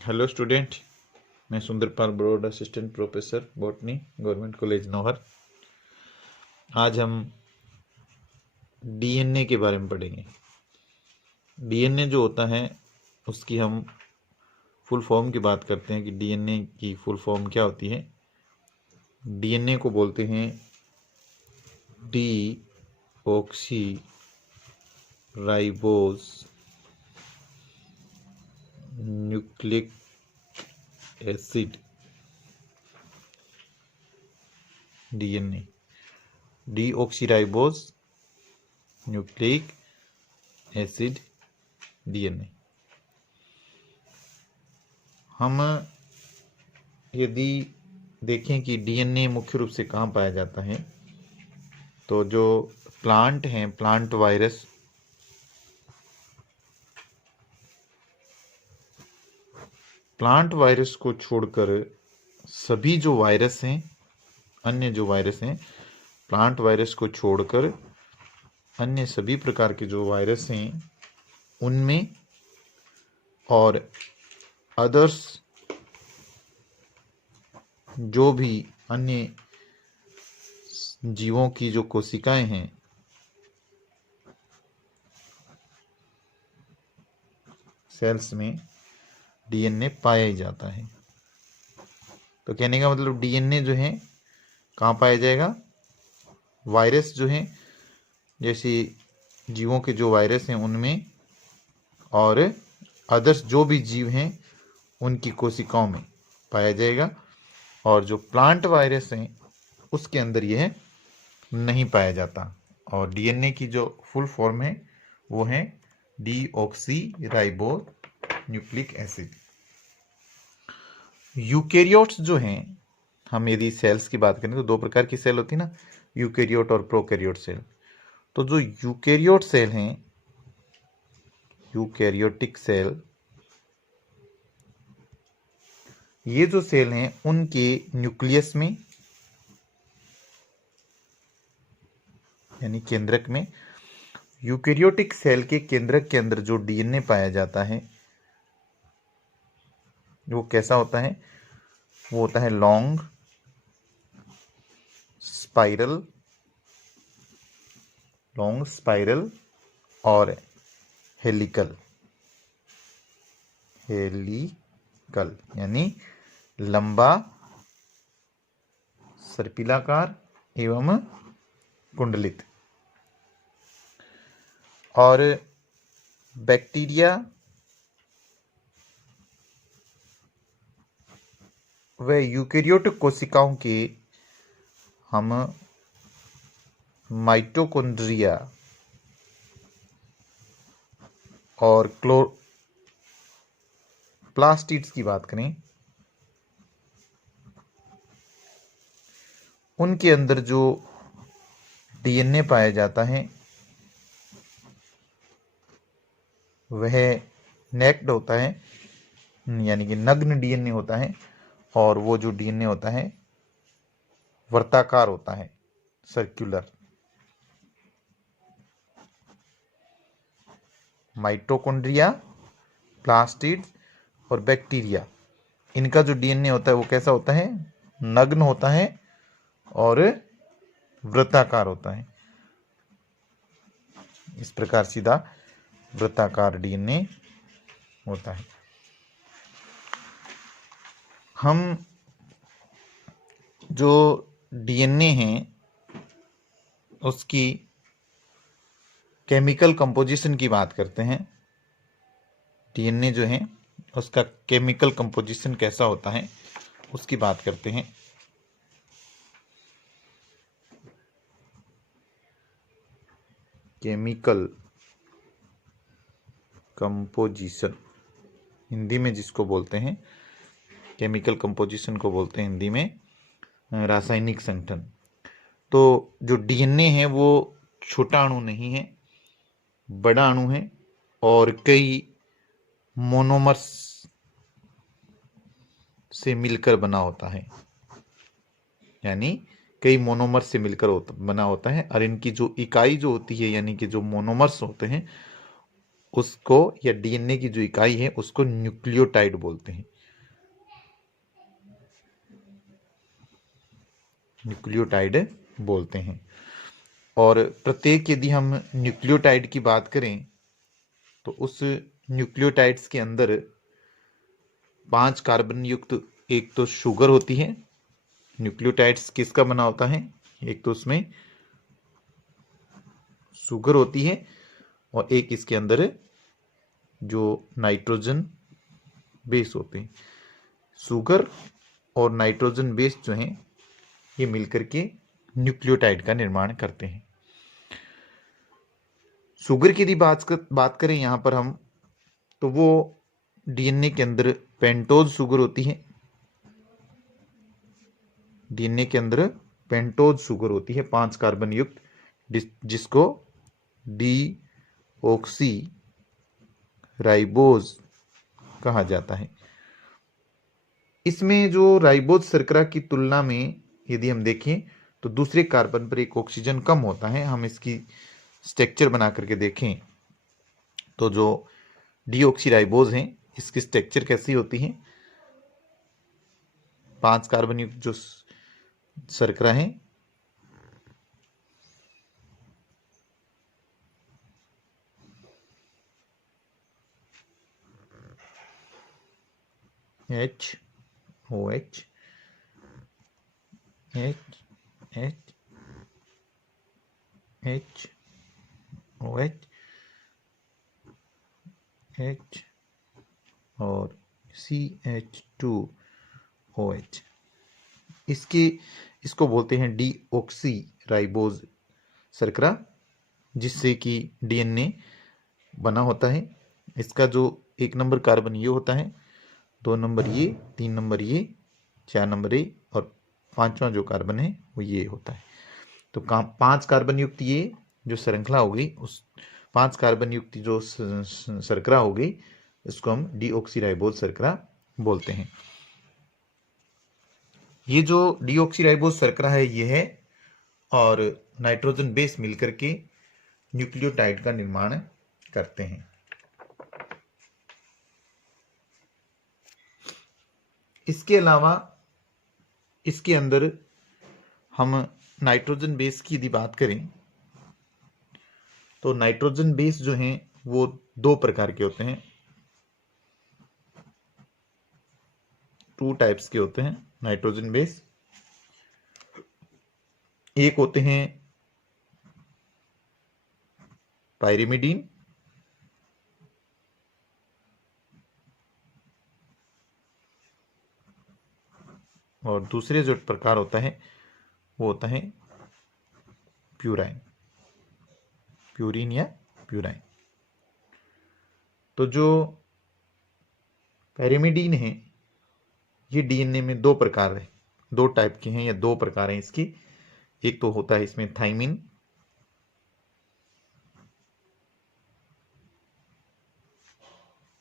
Hello student, मैं सुंदरपाल ब्रोड, assistant professor botany, government college Nohar. आज हम डीएनए के बारे में पढ़ेंगे। डीएनए जो होता है उसकी हम फुल फॉर्म की बात करते हैं कि डीएनए की फुल फॉर्म क्या होती है। डीएनए को बोलते हैं D oxy ribose nucleic acid. DNA D oxy ribose nucleic acid DNA. हम यदि देखें कि डीएनए मुख्य रूप से कहाँ पाया जाता है, तो जो प्लांट हैं, प्लांट वायरस को छोड़कर सभी जो वायरस हैं, अन्य जो वायरस हैं, प्लांट वायरस को छोड़कर अन्य सभी प्रकार के जो वायरस हैं उनमें और अदर्स जो भी अन्य जीवों की जो कोशिकाएं हैं, सेल्स में डीएनए पाया ही जाता है। तो कहने का मतलब डीएनए जो है कहाँ पाया जाएगा? वायरस जो है, जैसे जीवों के जो वायरस हैं उनमें और अदर्स जो भी जीव हैं उनकी कोशिकाओं में पाया जाएगा। और जो प्लांट वायरस हैं उसके अंदर यह नहीं पाया जाता। और डीएनए की जो फुल फॉर्म है वो है deoxy ribo nucleic acid. Eukaryotes जो हैं, हम यदि सेल्स की बात करें तो दो प्रकार की सेल होती है ना, यूकेरियोट और प्रोकैरियोट सेल। तो जो यूकेरियोट सेल हैं, यूकेरियोटिक सेल, ये जो सेल हैं उनके न्यूक्लियस में यानी केंद्रक में, यूकेरियोटिक सेल के केंद्रक के अंदर जो डीएनए पाया जाता है वो कैसा होता है? वो होता है लॉन्ग, स्पाइरल और हेलिकल यानी लंबा, सर्पिलाकार एवं कुंडलित। और बैक्टीरिया व यूकेरियोटिक कोशिकाओं के हम माइटोकॉन्ड्रिया और प्लास्टिड्स की बात करें, उनके अंदर जो डीएनए पाया जाता है वह नेक्ड होता है, यानी कि नग्न डीएनए होता है। और वो जो डीएनए होता है वर्ताकार होता है, सर्कुलर। माइटोकॉन्ड्रिया, प्लास्टिड और बैक्टीरिया, इनका जो डीएनए होता है वो कैसा होता है? नग्न होता है और वृत्ताकार होता है। इस प्रकार सीधा वृत्ताकार डीएनए होता है। हम जो डीएनए हैं उसकी केमिकल कंपोजिशन की बात करते हैं। डीएनए जो है उसका केमिकल कंपोजिशन कैसा होता है उसकी बात करते हैं। केमिकल कंपोजिशन हिंदी में जिसको बोलते हैं, केमिकल कंपोजिशन को बोलते हैं हिंदी में रासायनिक संगठन। तो जो डीएनए है वो छोटा अणु नहीं है, बड़ा अणु है और कई मोनोमर्स से मिलकर बना होता है, यानी कई मोनोमर्स से मिलकर बना होता है। और इनकी जो इकाई जो होती है, यानी कि जो मोनोमर्स होते हैं, उसको या डीएनए की जो इकाई है उसको न्यूक्लियोटाइड बोलते हैं। न्यूक्लियोटाइड बोलते हैं। और प्रत्येक यदि हम न्यूक्लियोटाइड की बात करें तो उस न्यूक्लियोटाइड्स के अंदर 5 कार्बन युक्त एक तो शुगर होती है। न्यूक्लियोटाइड्स किसका बना होता है? एक तो उसमें शुगर होती है और एक इसके अंदर जो नाइट्रोजन बेस होते हैं। शुगर और नाइट्रोजन बेस जो हैं ये मिलकर के न्यूक्लियोटाइड का निर्माण करते हैं। शुगर की यदि बात करें यहाँ पर हम, तो वो डीएनए के अंदर पेंटोज शुगर होती है। डीएनए के अंदर पेंटोज शुगर होती है 5 कार्बन युक्त, जिसको डी ऑक्सी राइबोज कहा जाता है। इसमें जो राइबोज शर्करा की तुलना में यदि हम देखें तो दूसरे कार्बन पर एक ऑक्सीजन कम होता है। हम इसकी स्ट्रक्चर बना करके देखें तो जो डीऑक्सीराइबोज हैं इसकी स्ट्रक्चर कैसी होती है? 5 कार्बन युक्त जो शर्करा है H O H H H H O H H और CH2OH। इसको बोलते हैं डीऑक्सी राइबोज शर्करा, जिससे कि डीएनए बना होता है। इसका जो 1 नंबर कार्बन ये होता है, 2 नंबर ये, 3 नंबर ये, 4 नंबर ये और 5वां जो कार्बन है वो ये होता है। तो 5 कार्बन युक्त ये जो श्रृंखला हो गई, उस 5 कार्बन युक्त जो शर्करा हो गई, इसको हम डीऑक्सीराइबोज शर्करा बोलते हैं। ये जो डीऑक्सीराइबोज शर्करा है ये है, और नाइट्रोजन बेस मिलकर के न्यूक्लियोटाइड का निर्माण करते हैं। इसके अलावा इसके अंदर हम नाइट्रोजन बेस की यदि बात करें तो नाइट्रोजन बेस जो हैं वो 2 प्रकार के होते हैं, 2 टाइप्स के होते हैं नाइट्रोजन बेस। एक होते हैं पायरिमिडीन, और दूसरे जो प्रकार होता है वो होता है प्यूराइन, प्यूरिन या प्यूराइन। तो जो पैरिमिडीन है ये डीएनए में 2 प्रकार है, 2 टाइप के हैं या 2 प्रकार हैं इसकी। एक तो होता है इसमें थाइमिन,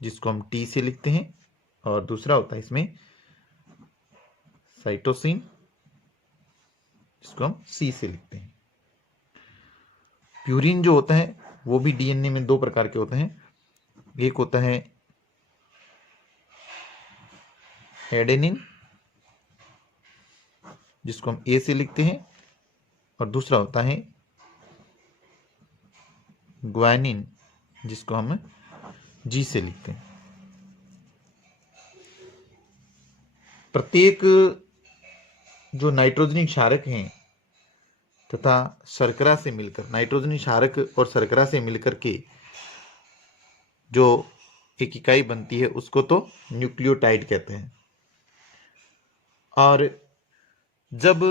जिसको हम टी से लिखते हैं, और दूसरा होता है इसमें साइटोसिन, जिसको हम सी से लिखते हैं। प्यूरिन जो होता है वो भी डीएनए में 2 प्रकार के होते हैं। एक होता है एडेनिन, जिसको हम ए से लिखते हैं, और दूसरा होता है ग्वानिन, जिसको हम जी से लिखते हैं। प्रत्येक जो नाइट्रोजनी क्षारक हैं तथा शर्करा से मिलकर, नाइट्रोजनी क्षारक और शर्करा से मिलकर के जो एक इकाई बनती है उसको तो न्यूक्लियोटाइड कहते हैं। और जब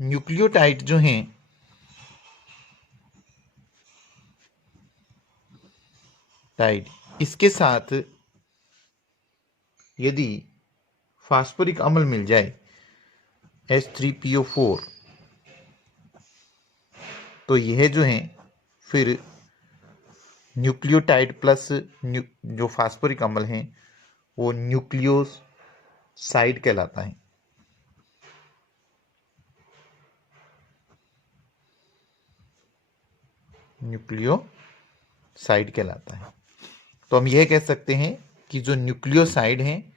न्यूक्लियोटाइड जो हैं टाइड, इसके साथ यदि फास्फोरिक अम्ल मिल जाए H3PO4, तो यह जो है फिर न्यूक्लियोटाइड प्लस जो फास्फोरिक अम्ल हैं वो न्यूक्लियोसाइड कहलाता है। न्यूक्लियोसाइड। साइड कहलाता है। तो हम यह कह सकते हैं कि जो न्यूक्लियोसाइड है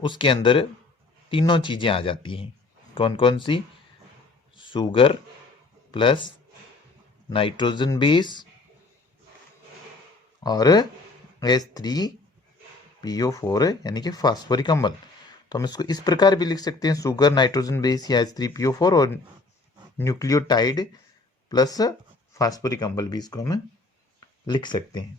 उसके अंदर तीनों चीजें आ जाती हैं। कौन कौन सी? शुगर प्लस नाइट्रोजन बेस और H3PO4 यानी कि फास्फोरिक अम्ल। तो हम इसको इस प्रकार भी लिख सकते हैं, शुगर, नाइट्रोजन बेस या H3PO4 और न्यूक्लियोटाइड प्लस फास्फोरिक अम्ल भी इसको हम लिख सकते हैं।